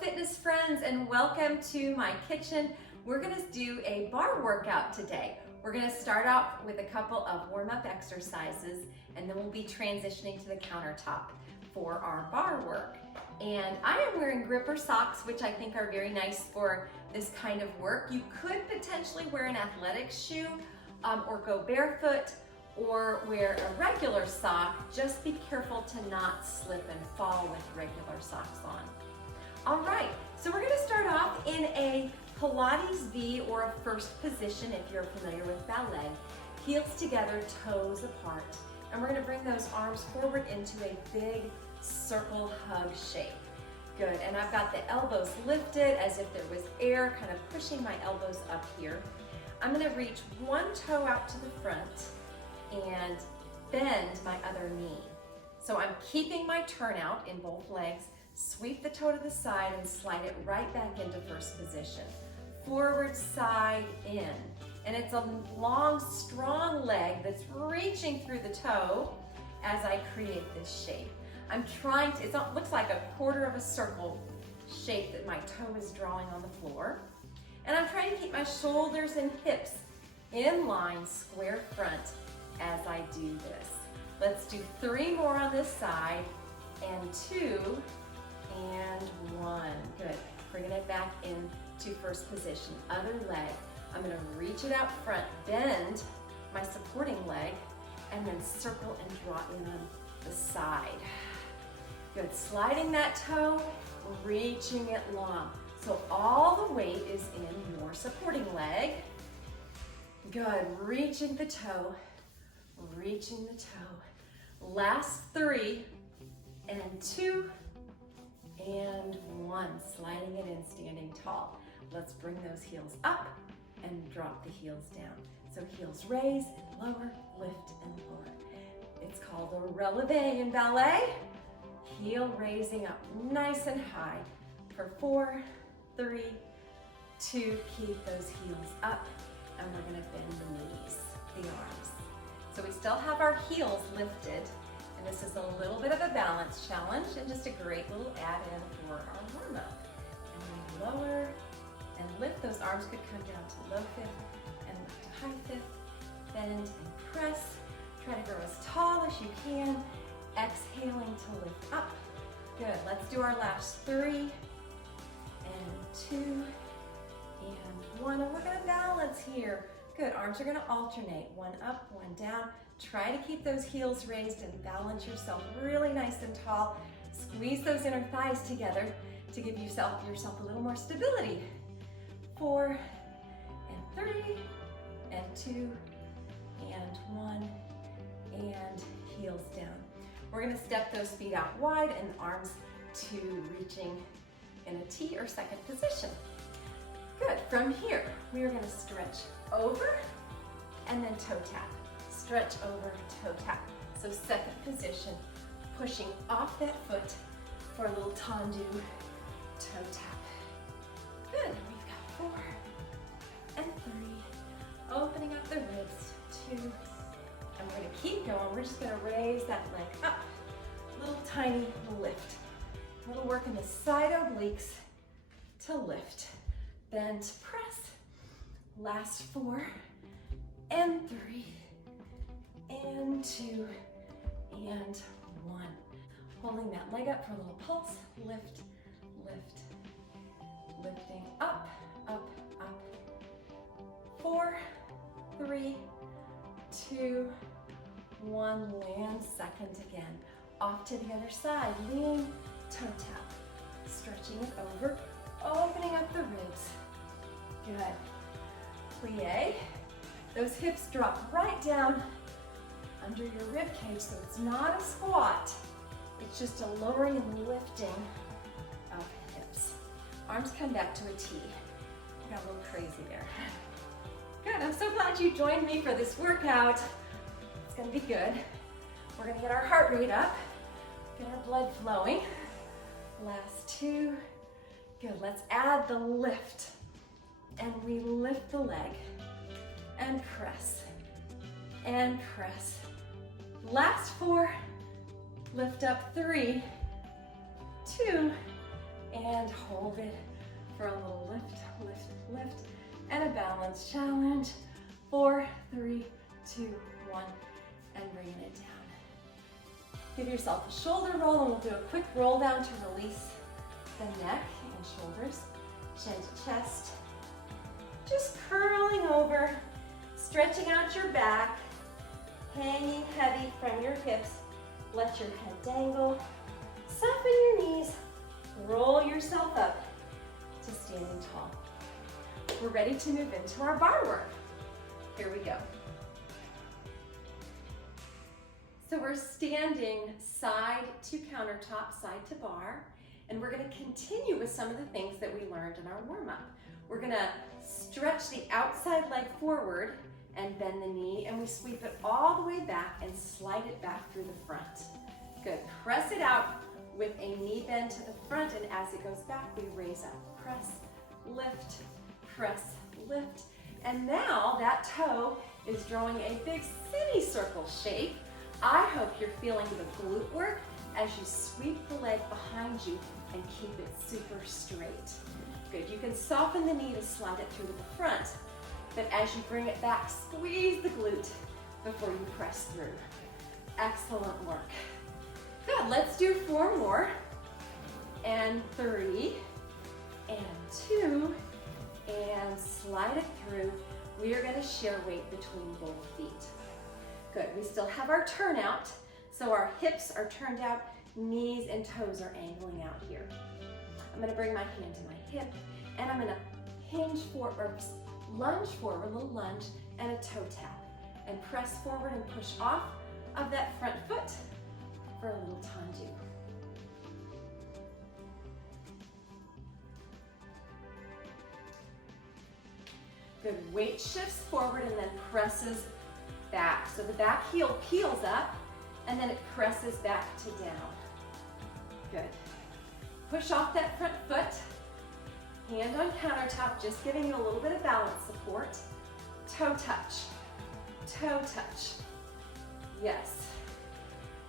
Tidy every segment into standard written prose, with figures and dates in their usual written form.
fitness friends, and welcome to my kitchen. We're gonna do a bar workout today. We're gonna start off with a couple of warm-up exercises, and then we'll be transitioning to the countertop for our bar work. And I am wearing gripper socks, which I think are very nice for this kind of work. You could potentially wear an athletic shoe or go barefoot or wear a regular sock. Just be careful to not slip and fall with regular socks on. All right, so we're gonna start off in a Pilates V or a first position if you're familiar with ballet. Heels together, toes apart. And we're gonna bring those arms forward into a big circle hug shape. Good, and I've got the elbows lifted as if there was air, kind of pushing my elbows up here. I'm gonna reach one toe out to the front and bend my other knee. So I'm keeping my turnout in both legs, sweep the toe to the side and slide it right back into first position. Forward, side, in. And it's a long, strong leg that's reaching through the toe as I create this shape. I'm trying to, it looks like a quarter of a circle shape that my toe is drawing on the floor. And I'm trying to keep my shoulders and hips in line, square front, as I do this. Let's do 3 more on this side, and 2, and 1. Good. Bringing it back into first position. Other leg. I'm going to reach it out front, bend my supporting leg, and then circle and draw in on the side. Good. Sliding that toe, reaching it long. So all the weight is in your supporting leg. Good. Reaching the toe, reaching the toe. Last 3, and 2, and 1. Sliding it in, standing tall. Let's bring those heels up and drop the heels down. So heels raise and lower, lift and lower. It's called a releve in ballet. Heel raising up nice and high for 4, 3, 2. Keep those heels up, and we're gonna bend the knees, the arms. So we still have our heels lifted, and this is a little bit of a balance challenge and just a great little add-in for our warm-up. And we lower and lift. Those arms could come down to low fifth and lift to high fifth. Bend and press. Try to grow as tall as you can. Exhaling to lift up. Good. Let's do our last 3, and 2, and 1. And we're going to balance here. Good. Arms are going to alternate. 1 up, 1 down. Try to keep those heels raised and balance yourself really nice and tall. Squeeze those inner thighs together to give yourself a little more stability. 4, and 3, and 2, and 1, and heels down. We're going to step those feet out wide and arms to reaching in a T or second position. Good. From here, we are going to stretch over and then toe tap. Stretch over, toe tap. So second position, pushing off that foot for a little tendu toe tap. Good. We've got 4 and 3. Opening up the ribs. 2. And we're going to keep going. We're just going to raise that leg up. Little tiny lift. A little work in the side obliques to lift. Bend to press. Last 4 and 3 and 2 and 1. Holding that leg up for a little pulse. Lift, lift, lifting up, up, up. 4, 3, 2, 1. Land second again. Off to the other side. Lean, toe tap. Stretching it over, opening up the ribs. Good. Plie. Those hips drop right down under your rib cage, so it's not a squat. It's just a lowering and lifting of hips. Arms come back to a T. Got a little crazy there. Good, I'm so glad you joined me for this workout. It's gonna be good. We're gonna get our heart rate up, get our blood flowing. Last 2. Good, let's add the lift. And we lift the leg and press and press. Last 4, lift up 3, 2, and and hold it for a little lift, lift, lift, and a balance challenge. 4, 3, 2, 1, and bringing it down. Give yourself a shoulder roll, and we'll do a quick roll down to release the neck and shoulders, chin to chest. Just curling over, stretching out your back, hanging heavy from your hips. Let your head dangle. Soften your knees. Roll yourself up to standing tall. We're ready to move into our bar work. Here we go. So we're standing side to countertop, side to bar, and we're going to continue with some of the things that we learned in our warm-up. We're going to stretch the outside leg forward and bend the knee, and we sweep it all the way back and slide it back through the front. Good. Press it out with a knee bend to the front, and as it goes back, we raise up. Press, lift, and now that toe is drawing a big semicircle shape. I hope you're feeling the glute work as you sweep the leg behind you and keep it super straight. Good. You can soften the knee to slide it through to the front, but as you bring it back, squeeze the glute before you press through. Excellent work. Good. Let's do 4 more. And 3, and 2, and slide it through. We are going to share weight between both feet. Good. We still have our turnout, so our hips are turned out, knees and toes are angling out here. I'm going to bring my hand to my hip, and I'm going to lunge forward, a little lunge, and a toe tap, and press forward and push off of that front foot for a little tendu. Good. Weight shifts forward and then presses back. So the back heel peels up and then it presses back to down. Good. Push off that front foot. Hand on countertop, just giving you a little bit of balance support. Toe touch. Toe touch. Yes.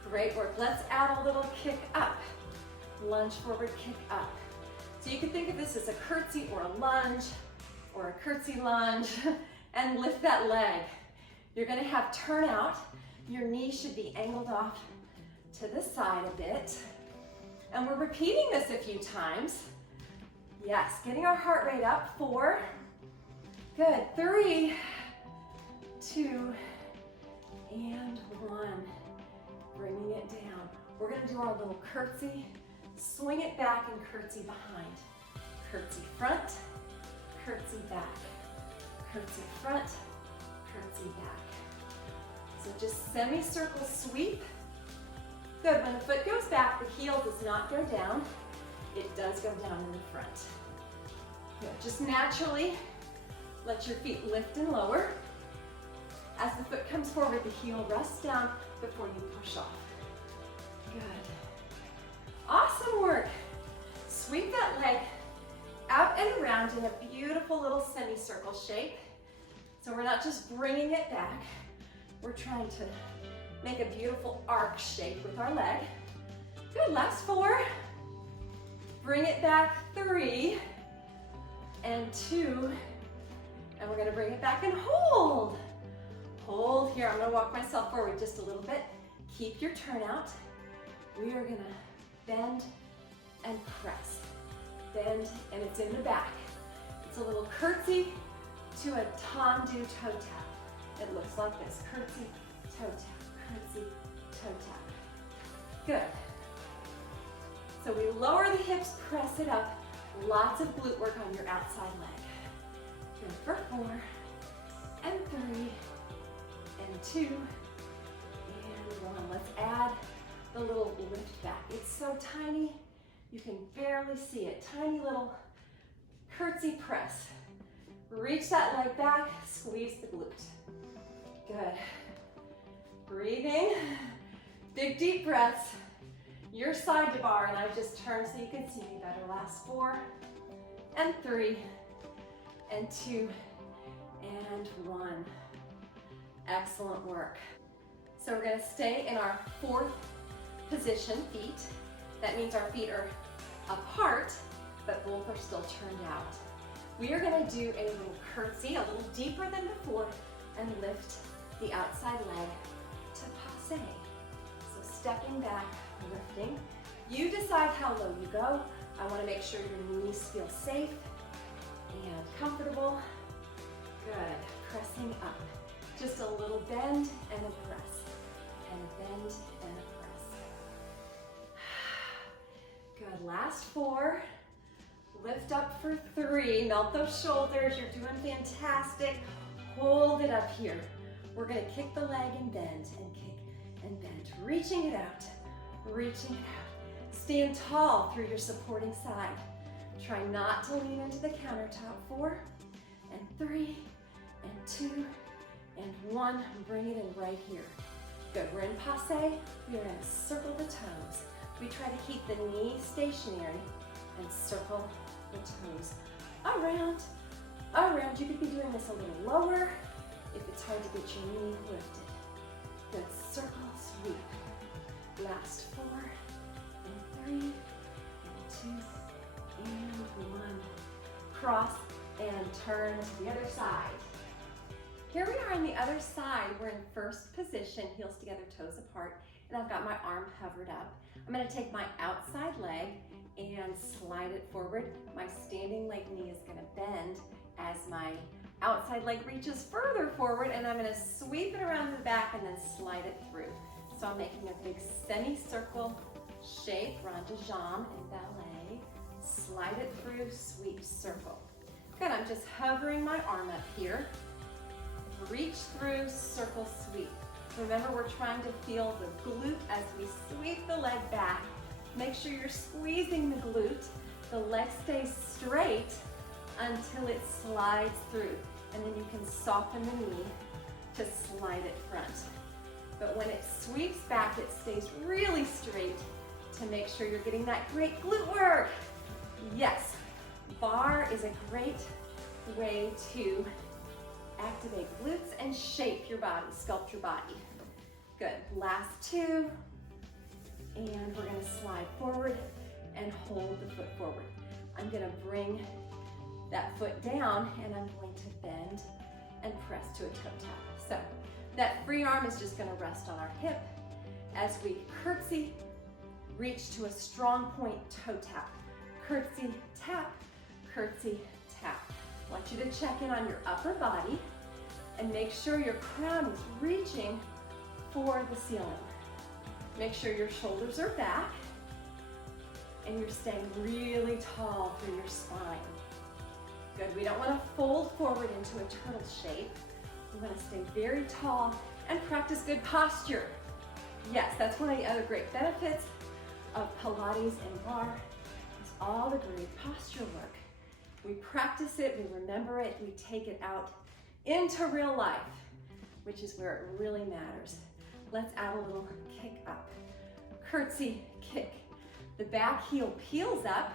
Great work. Let's add a little kick up. Lunge forward, kick up. So you can think of this as a curtsy or a lunge or a curtsy lunge and lift that leg. You're going to have turnout. Your knee should be angled off to the side a bit. And we're repeating this a few times. Yes, getting our heart rate up. 4. Good. 3, 2, and 1. Bringing it down. We're going to do our little curtsy. Swing it back and curtsy behind. Curtsy front, curtsy back. Curtsy front, curtsy back. So just semicircle sweep. Good. When the foot goes back, the heel does not go down. It does go down in the front. Good. Just naturally let your feet lift and lower. As the foot comes forward, the heel rests down before you push off. Good. Awesome work. Sweep that leg out and around in a beautiful little semicircle shape. So we're not just bringing it back, we're trying to make a beautiful arc shape with our leg. Good. Last 4. Bring it back. 3 and 2, and we're going to bring it back and hold. Hold here. I'm going to walk myself forward just a little bit. Keep your turnout. We are going to bend and press. Bend, and it's in the back. It's a little curtsy to a tendu toe tap. It looks like this. Curtsy, toe tap, curtsy, toe tap. Good. So we lower the hips, press it up. Lots of glute work on your outside leg. Good for 4, and 3, and 2, and 1. Let's add the little lift back. It's so tiny, you can barely see it. Tiny little curtsy press. Reach that leg back, squeeze the glute. Good. Breathing, big deep breaths. Your side to bar, and I just turn so you can see me better. Last 4, and 3, and 2, and 1. Excellent work. So we're going to stay in our 4th position, feet. That means our feet are apart, turned out. We are gonna do a little curtsy, a little deeper than before, and lift the outside leg to passe. So stepping back, lifting. You decide how low you go. I wanna make sure your knees feel safe and comfortable. Good, pressing up. Just a little bend and a press, and a bend and a press. Good, last 4. Lift up for 3, melt those shoulders, you're doing fantastic. Hold it up here. We're gonna kick the leg and bend, and kick and bend. Reaching it out, reaching it out. Stand tall through your supporting side. Try not to lean into the countertop. 4, and 3, and 2, and 1. Bring it in right here. Good, we're in passe. We are gonna circle the toes. We try to keep the knee stationary and circle the toes around, around. You could be doing this a little lower if it's hard to get your knee lifted. Good, circle, sweep. Last 4, and 3, and 2, and 1. Cross and turn to the other side. Here we are on the other side. We're in first position, heels together, toes apart, and I've got my arm hovered up. I'm gonna take my outside leg and slide it forward. My standing leg knee is gonna bend as my outside leg reaches further forward, and I'm gonna sweep it around the back and then slide it through. So I'm making a big semicircle shape, rond de jambe in ballet. Slide it through, sweep, circle. Good, I'm just hovering my arm up here. Reach through, circle, sweep. Remember, we're trying to feel the glute as we sweep the leg back. Make sure you're squeezing the glute. The leg stays straight until it slides through. And then you can soften the knee to slide it front. But when it sweeps back, it stays really straight to make sure you're getting that great glute work. Yes, barre is a great way to activate glutes and shape your body, sculpt your body. Good, last 2. And we're gonna slide forward and hold the foot forward. I'm gonna bring that foot down and I'm going to bend and press to a toe tap. So that free arm is just gonna rest on our hip. As we curtsy, reach to a strong point, toe tap. Curtsy, tap, curtsy, tap. I want you to check in on your upper body and make sure your crown is reaching for the ceiling. Make sure your shoulders are back and you're staying really tall through your spine. Good, we don't want to fold forward into a turtle shape. We want to stay very tall and practice good posture. Yes, that's one of the other great benefits of Pilates and barre. It's all the great posture work. We practice it, we remember it, we take it out into real life, which is where it really matters. Let's add a little kick up. Curtsy, kick. The back heel peels up,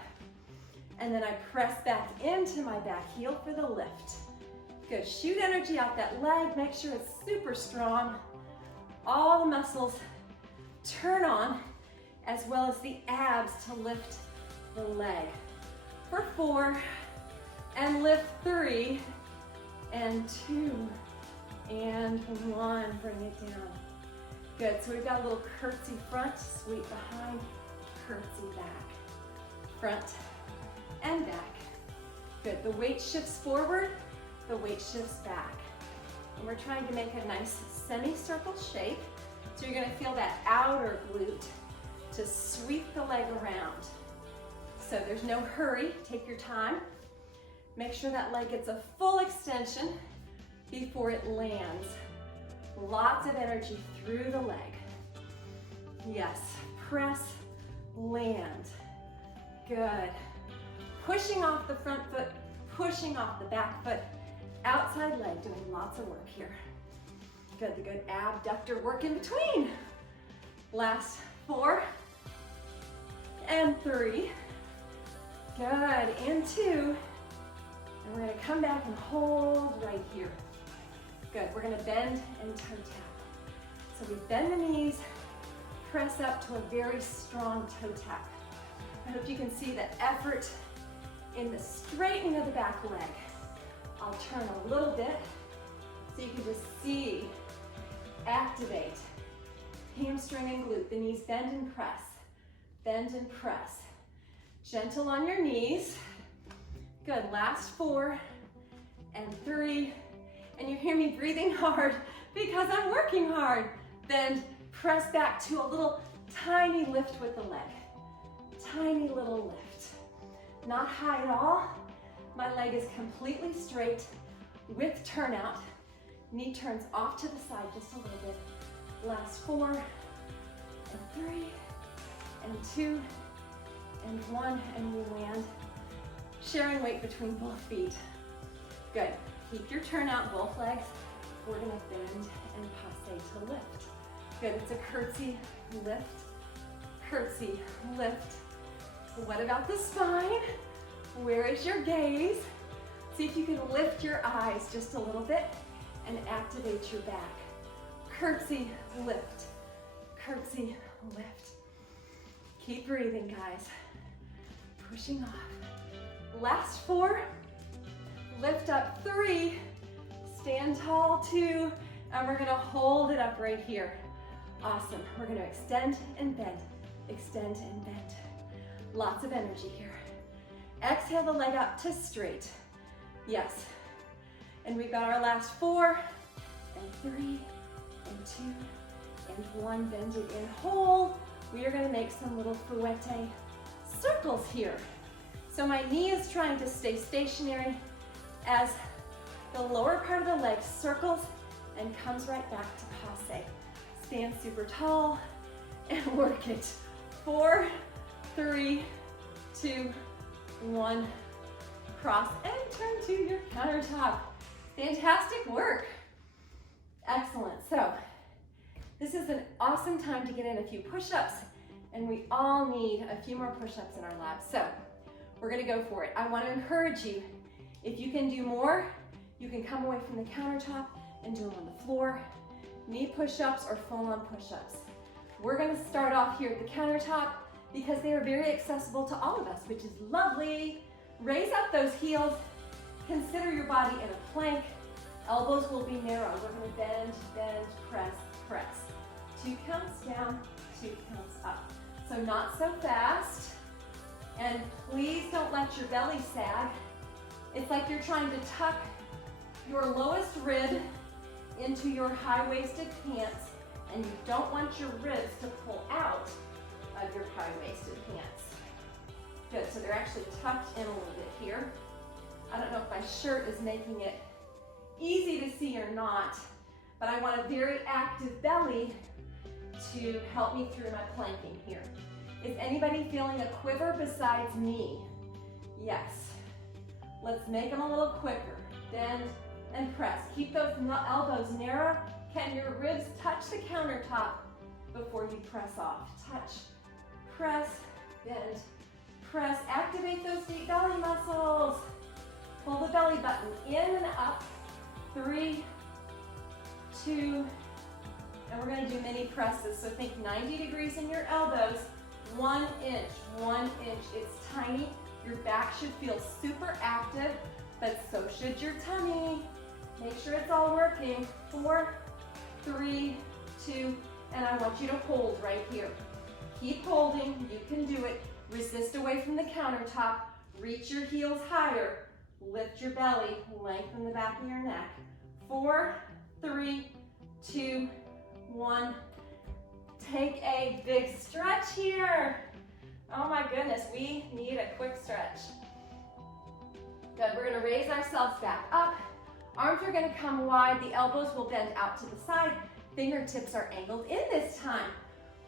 and then I press back into my back heel for the lift. Good, shoot energy out that leg, make sure it's super strong. All the muscles turn on, as well as the abs to lift the leg. For 4, and lift 3, and 2, and 1, bring it down. Good, so we've got a little curtsy front, sweep behind, curtsy back. Front and back. Good, the weight shifts forward, the weight shifts back. And we're trying to make a nice semicircle shape. So you're gonna feel that outer glute to sweep the leg around. So there's no hurry, take your time. Make sure that leg gets a full extension before it lands. Lots of energy through the leg. Yes, press, land. Good. Pushing off the front foot, pushing off the back foot, outside leg, doing lots of work here. Good, the good abductor work in between. Last 4, and 3. Good, and 2. And we're gonna come back and hold right here. Good, we're gonna bend and toe tap. So we bend the knees, press up to a very strong toe tap. I hope you can see the effort in the straightening of the back leg. I'll turn a little bit so you can just see, activate, hamstring and glute. The knees bend and press, bend and press. Gentle on your knees. Good, last 4 and 3. And you hear me breathing hard because I'm working hard. Bend, press back to a little tiny lift with the leg. Tiny little lift. Not high at all. My leg is completely straight with turnout. Knee turns off to the side just a little bit. Last 4 and 3 and 2 and 1, and we land. Sharing weight between both feet. Good. Keep your turnout, both legs. We're gonna bend and passe to lift. Good, it's a curtsy, lift, curtsy, lift. What about the spine? Where is your gaze? See if you can lift your eyes just a little bit and activate your back. Curtsy, lift, curtsy, lift. Keep breathing, guys. Pushing off. Last 4, lift up 3, stand tall 2, and we're gonna hold it up right here. Awesome, we're gonna extend and bend, extend and bend. Lots of energy here. Exhale the leg up to straight. Yes. And we've got our last 4 and 3 and 2 and 1. Bend it in, hold. We are gonna make some little fouette circles here. So my knee is trying to stay stationary as the lower part of the leg circles and comes right back to passe. Stand super tall and work it. 4, 3, 2, 1. Cross and turn to your countertop. Fantastic work. Excellent. So this is an awesome time to get in a few push-ups, and we all need a few more push-ups in our labs. So we're gonna go for it. I want to encourage you, if you can do more, you can come away from the countertop and do them on the floor. Knee push-ups or full-on push-ups. We're gonna start off here at the countertop because they are very accessible to all of us, which is lovely. Raise up those heels. Consider your body in a plank. Elbows will be narrow. We're gonna bend, bend, press, press. 2 counts down, 2 counts up. So not so fast. And please don't let your belly sag. It's like you're trying to tuck your lowest rib into your high-waisted pants, and you don't want your ribs to pull out of your high-waisted pants. Good, so they're actually tucked in a little bit here. I don't know if my shirt is making it easy to see or not, but I want a very active belly to help me through my planking here. Is anybody feeling a quiver besides me? Yes. Let's make them a little quicker. Bend and press. Keep those elbows narrow. Can your ribs touch the countertop before you press off? Touch, press, bend, press. Activate those deep belly muscles. Pull the belly button in and up. 3, 2, and we're gonna do mini presses. So think 90 degrees in your elbows. 1 inch, 1 inch. It's tiny. Your back should feel super active, but so should your tummy. Make sure it's all working. 4, 3, 2, and I want you to hold right here. Keep holding, you can do it. Resist away from the countertop. Reach your heels higher. Lift your belly, lengthen the back of your neck. 4, 3, 2, 1. Take a big stretch here. Oh my goodness, we need a quick stretch. Good, we're gonna raise ourselves back up. Arms are gonna come wide, the elbows will bend out to the side. Fingertips are angled in this time.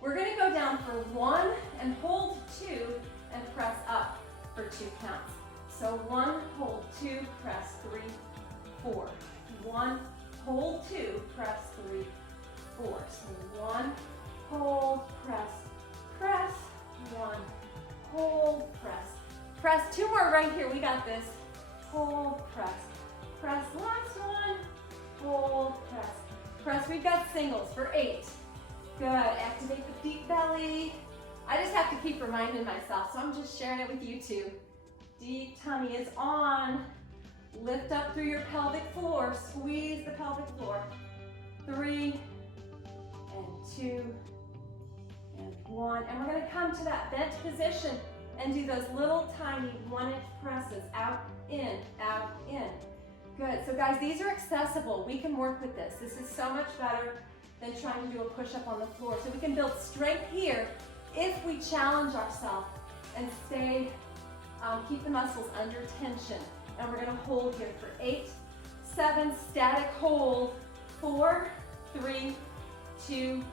We're gonna go down for 1 and hold 2 and press up for 2 counts. So 1, hold 2, press 3, 4. 1, hold 2, press 3, 4. So 1, hold, press, press. 1, hold, press, press. 2 more right here, we got this. Hold, press, press. Last one, hold, press, press. We've got singles for 8. Good, activate the deep belly. I just have to keep reminding myself, so I'm just sharing it with you too. Deep tummy is on. Lift up through your pelvic floor. Squeeze the pelvic floor. 3 and 2 and 1. And we're going to come to that bent position and do those little tiny 1-inch presses. Out, in, out, in. Good. So guys, these are accessible. We can work with this. This is so much better than trying to do a push-up on the floor. So we can build strength here if we challenge ourselves and stay, keep the muscles under tension. And we're going to hold here for 8, 7, static hold, 4, 3, 2,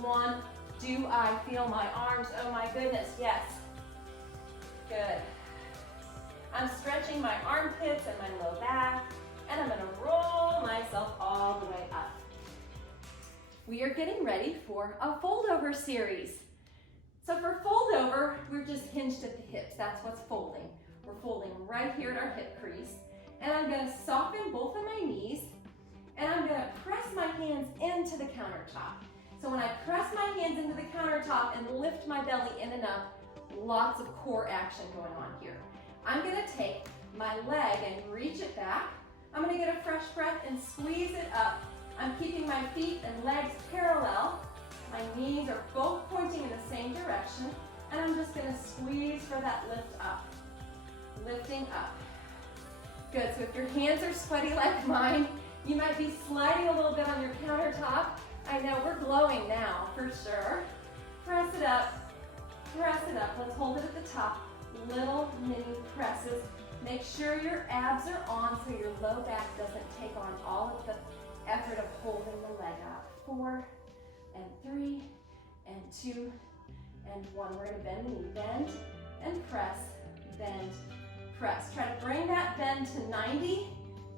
1. Do I feel my arms? Oh my goodness, yes. Good. I'm stretching my armpits and my low back, and I'm going to roll myself all the way up. We are getting ready for a fold-over series. So for fold-over, we're just hinged at the hips. That's what's folding. We're folding right here at our hip crease. And I'm going to soften both of my knees, and I'm going to press my hands into the countertop. So when I press my hands into the countertop and lift my belly in and up, lots of core action going on here. I'm going to take my leg and reach it back. I'm going to get a fresh breath and squeeze it up. I'm keeping my feet and legs parallel. My knees are both pointing in the same direction. And I'm just going to squeeze for that lift up. Lifting up. Good. So if your hands are sweaty like mine, you might be sliding a little bit on your countertop. I know we're glowing now for sure. Press it up. Press it up. Let's hold it at the top. Little mini presses. Make sure your abs are on so your low back doesn't take on all of the effort of holding the leg up. 4 and 3 and 2 and 1. We're going to bend the knee. Bend and press. Bend, press. Try to bring that bend to 90.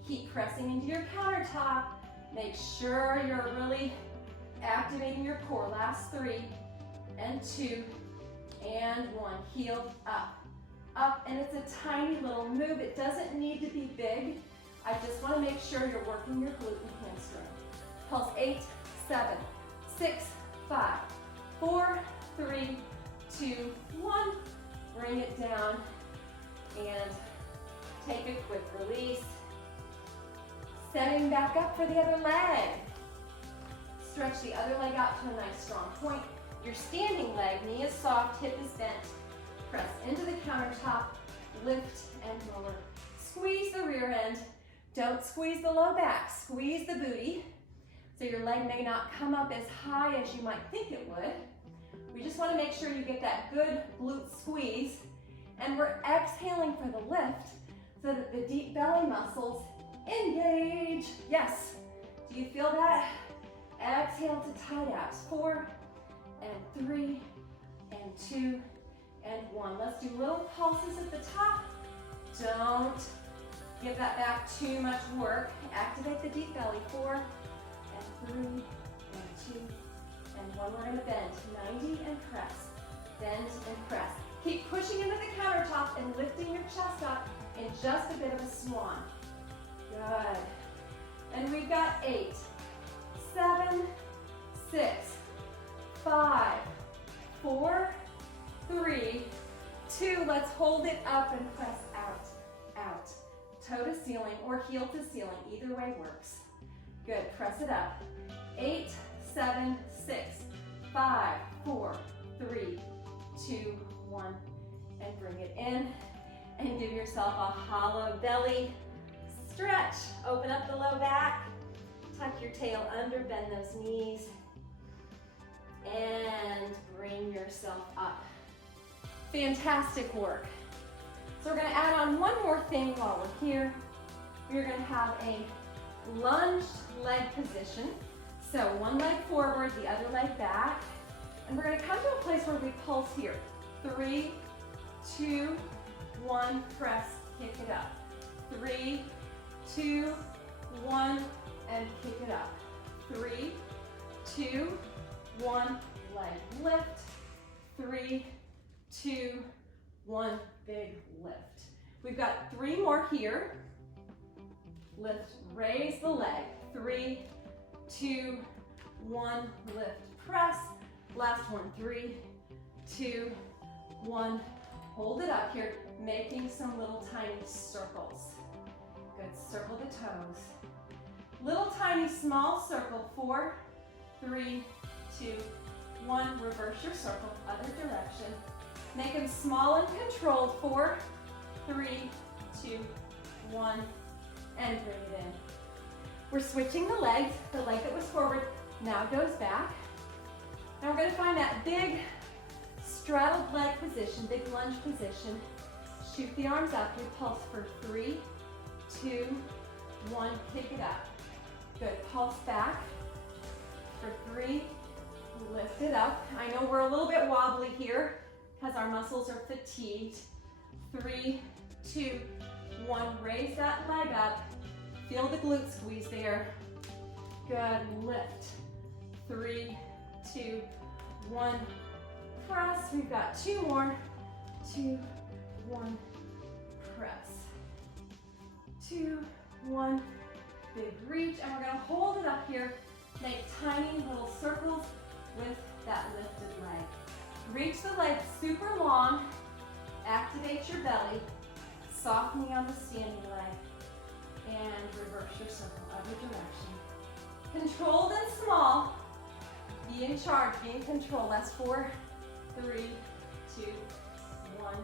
Keep pressing into your countertop. Make sure you're really activating your core. Last 3 and 2 and 1. Heel up. Up, and it's a tiny little move. It doesn't need to be big. I just want to make sure you're working your glute and hamstring. Pulse 8, 7, 6, 5, 4, 3, 2, 1. Bring it down and take a quick release. Setting back up for the other leg. Stretch the other leg out to a nice strong point. Your standing leg, knee is soft, hip is bent. Press into the countertop, lift and lower. Squeeze the rear end. Don't squeeze the low back. Squeeze the booty. So your leg may not come up as high as you might think it would. We just want to make sure you get that good glute squeeze. And we're exhaling for the lift so that the deep belly muscles engage. Yes. Do you feel that? Exhale to tight abs. 4 and 3 and 2 and 1. Let's do little pulses at the top. Don't give that back too much work. Activate the deep belly. 4 and 3 and 2 and 1. We're going to bend 90 and press. Bend and press. Keep pushing into the countertop and lifting your chest up in just a bit of a swan. Good. And we've got 8, 7, 6, 5, 4, 3, 2. Let's hold it up and press out, out. Toe to ceiling or heel to ceiling. Either way works. Good. Press it up. 8, 7, 6, 5, 4, 3, 2, 1. And bring it in and give yourself a hollow belly stretch. Open up the low back. Tuck your tail under, bend those knees, and bring yourself up. Fantastic work. So we're going to add on one more thing while we're here. We're going to have a lunged leg position. So one leg forward, the other leg back. And we're going to come to a place where we pulse here. 3, 2, 1, press, kick it up. 3, 2, 1, and kick it up. 3, 2, 1, leg lift. 3, 2, 1, big lift. We've got 3 more here. Lift, raise the leg. 3, 2, 1, lift, press. Last one, 3, 2, 1. Hold it up here. making some little tiny circles. Good, circle the toes. Little tiny small circle, 4, 3, 2, 1. Reverse your circle, other direction. Make them small and controlled, 4, 3, 2, 1, and bring it in. We're switching the legs. The leg that was forward now goes back. Now we're going to find that big straddled leg position, big lunge position. Shoot the arms up, repulse for 3, 2, 1, pick it up. Good, pulse back for 3, lift it up. I know we're a little bit wobbly here because our muscles are fatigued. 3, 2, 1, raise that leg up. Feel the glute squeeze there. Good, lift. 3, 2, 1, press. We've got 2 more. 2, 1, press. 2, 1, big reach, and we're gonna hold it up here. Make tiny little circles with that lifted leg. Reach the leg super long, activate your belly, softening on the standing leg, and reverse your circle, other direction. Controlled and small, be in charge, be in control. That's 4, 3, 2, 1,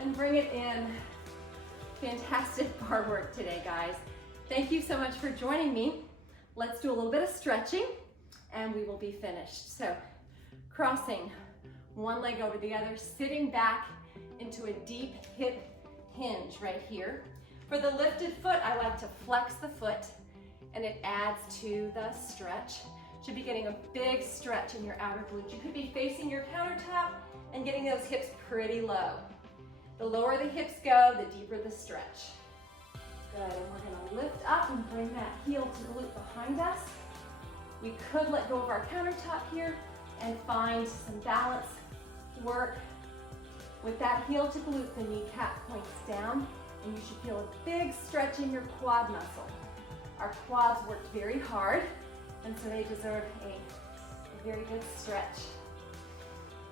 and bring it in. Fantastic bar work today, guys. Thank you so much for joining me. Let's do a little bit of stretching and we will be finished. So, crossing one leg over the other, sitting back into a deep hip hinge right here. For the lifted foot, I like to flex the foot and it adds to the stretch. Should be getting a big stretch in your outer glutes. You could be facing your countertop and getting those hips pretty low. The lower the hips go, the deeper the stretch. Good, and we're gonna lift up and bring that heel to glute behind us. We could let go of our countertop here and find some balance work. With that heel to glute, the kneecap points down, and you should feel a big stretch in your quad muscle. Our quads worked very hard, and so they deserve a very good stretch.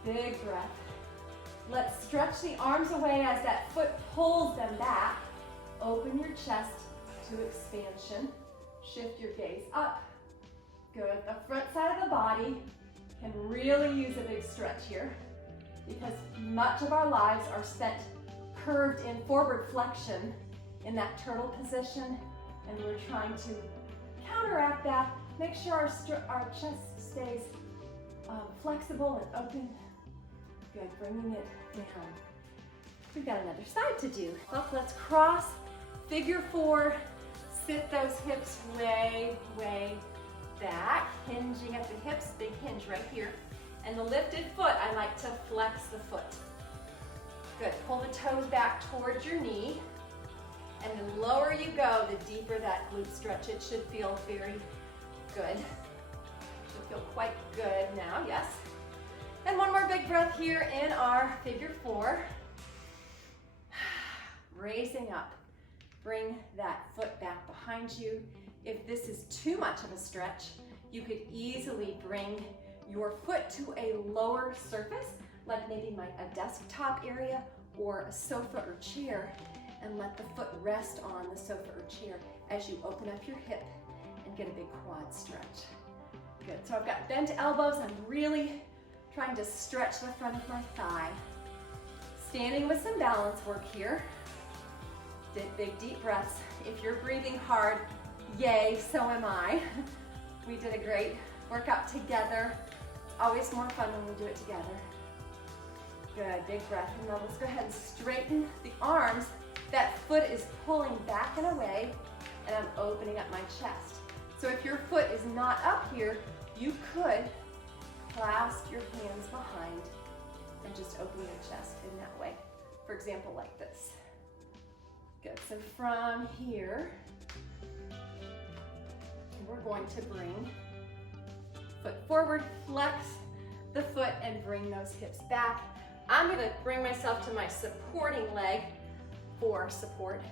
Big breath. Let's stretch the arms away as that foot pulls them back. Open your chest to expansion. Shift your gaze up. Good. The front side of the body can really use a big stretch here because much of our lives are spent curved in forward flexion in that turtle position, and we're trying to counteract that. Make sure our chest stays flexible and open. Good, bringing it down. We've got another side to do. Well, let's cross, figure 4, sit those hips way, way back, hinging at the hips, big hinge right here. And the lifted foot, I like to flex the foot. Good, pull the toes back towards your knee. And the lower you go, the deeper that glute stretch. It should feel very good. Should feel quite good now, yes. And one more big breath here in our figure 4. Raising up. Bring that foot back behind you. If this is too much of a stretch, you could easily bring your foot to a lower surface, like maybe a desktop area or a sofa or chair, and let the foot rest on the sofa or chair as you open up your hip and get a big quad stretch. Good, so I've got bent elbows. I'm really trying to stretch the front of my thigh. Standing with some balance work here. Big deep breaths. If you're breathing hard, yay, so am I. We did a great workout together. It's always more fun when we do it together. Good, big breath. And now let's go ahead and straighten the arms. That foot is pulling back and away, and I'm opening up my chest. So if your foot is not up here, you could clasp your hands behind and just open your chest in that way. For example, like this. Good, so from here, we're going to bring foot forward, flex the foot, and bring those hips back. I'm gonna bring myself to my supporting leg for support.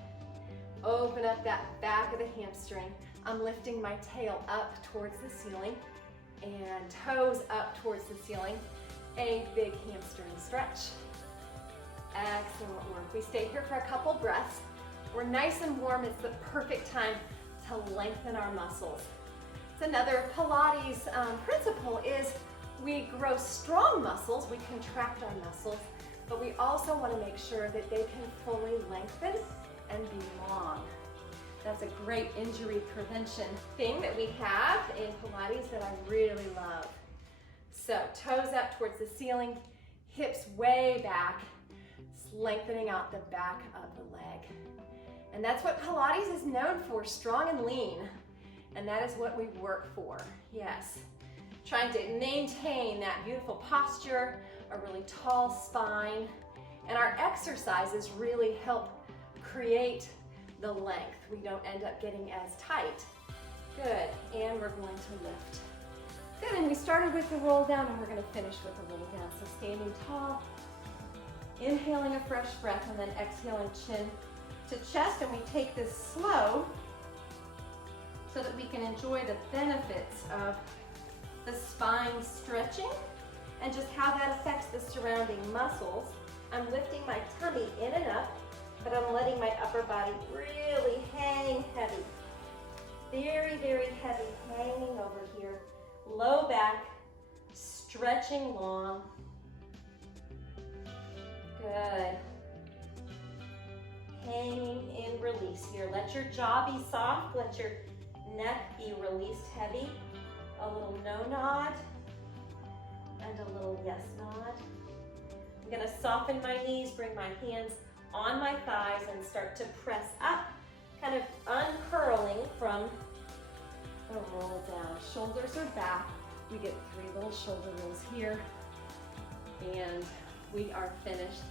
Open up that back of the hamstring. I'm lifting my tail up towards the ceiling and toes up towards the ceiling. A big hamstring stretch. Excellent work. We stay here for a couple breaths. We're nice and warm. It's the perfect time to lengthen our muscles. It's another Pilates principle is we grow strong muscles, we contract our muscles, but we also want to make sure that they can fully lengthen and be long. That's a great injury prevention thing that we have in Pilates that I really love. So toes up towards the ceiling, hips way back, lengthening out the back of the leg. And that's what Pilates is known for, strong and lean. And that is what we work for, yes. Trying to maintain that beautiful posture, a really tall spine. And our exercises really help create the length. We don't end up getting as tight. Good, and we're going to lift. Good, and we started with the roll down and we're gonna finish with the roll down. So standing tall, inhaling a fresh breath and then exhaling chin to chest, and we take this slow so that we can enjoy the benefits of the spine stretching and just how that affects the surrounding muscles. I'm lifting my tummy in and up, but I'm letting my upper body really hang heavy. Very, very heavy, hanging over here. Low back, stretching long. Good. Hanging in release here. Let your jaw be soft, let your neck be released heavy. A little no nod and a little yes nod. I'm gonna soften my knees, bring my hands on my thighs and start to press up, kind of uncurling from the roll down. Shoulders are back. We get 3 little shoulder rolls here and we are finished.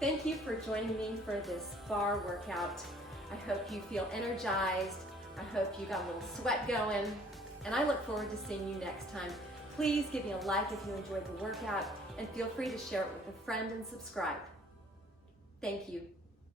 Thank you for joining me for this bar workout. I hope you feel energized. I hope you got a little sweat going, and I look forward to seeing you next time. Please give me a like if you enjoyed the workout, and feel free to share it with a friend and subscribe. Thank you.